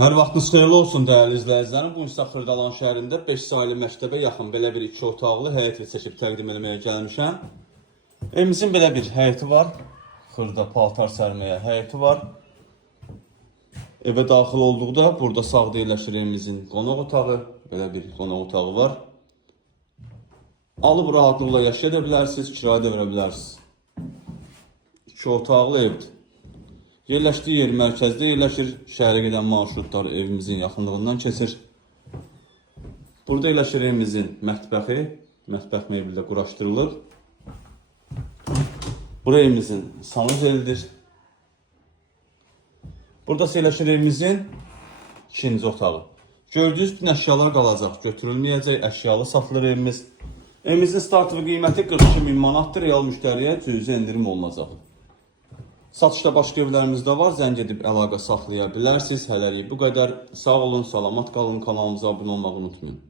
Hər vaxtınız xeyirli olsun dəyərli izləyicilərim. Bu isə Xırdalan şəhərində 5 saylı məktəbə yaxın belə bir 2 otaqlı həyət çəkib təqdim etməyə gəlmişəm. Evimizin belə bir həyəti var. Xırda paltar sərməyə həyəti var. Evə daxil olduqda burada sağda yerləşir evimizin qonaq otağı. Belə bir qonaq otağı var. Alıb rahatlıqla yaşaya bilərsiniz, kirayə də verə bilərsiniz. 2 otaqlı evdir. Yerləşdiyi yer mərkəzdə yerləşir. Şəhərə gedən marşrutlar evimizin yaxınlığından keçir. Burada yerləşir evimizin mətbəxi. Mətbəx mebeli də quraşdırılır. Bura evimizin sanuzelidir. Burada yerləşir evimizin ikinci otağı. Gördüyünüz bütün əşyalar qalacaq, götürülməyəcək, əşyalı satılır evimiz. Evimizin startı qiyməti 42.000 manatdır. Real müştəriyə cüzi endirim olunacaq. Satışda başqa evlərimiz də var. Zəng edib əlaqə saxlaya bilərsiniz. Hələlik bu qədər. Sağ olun, salamat qalın. Kanalımıza abunə olmağı unutmayın.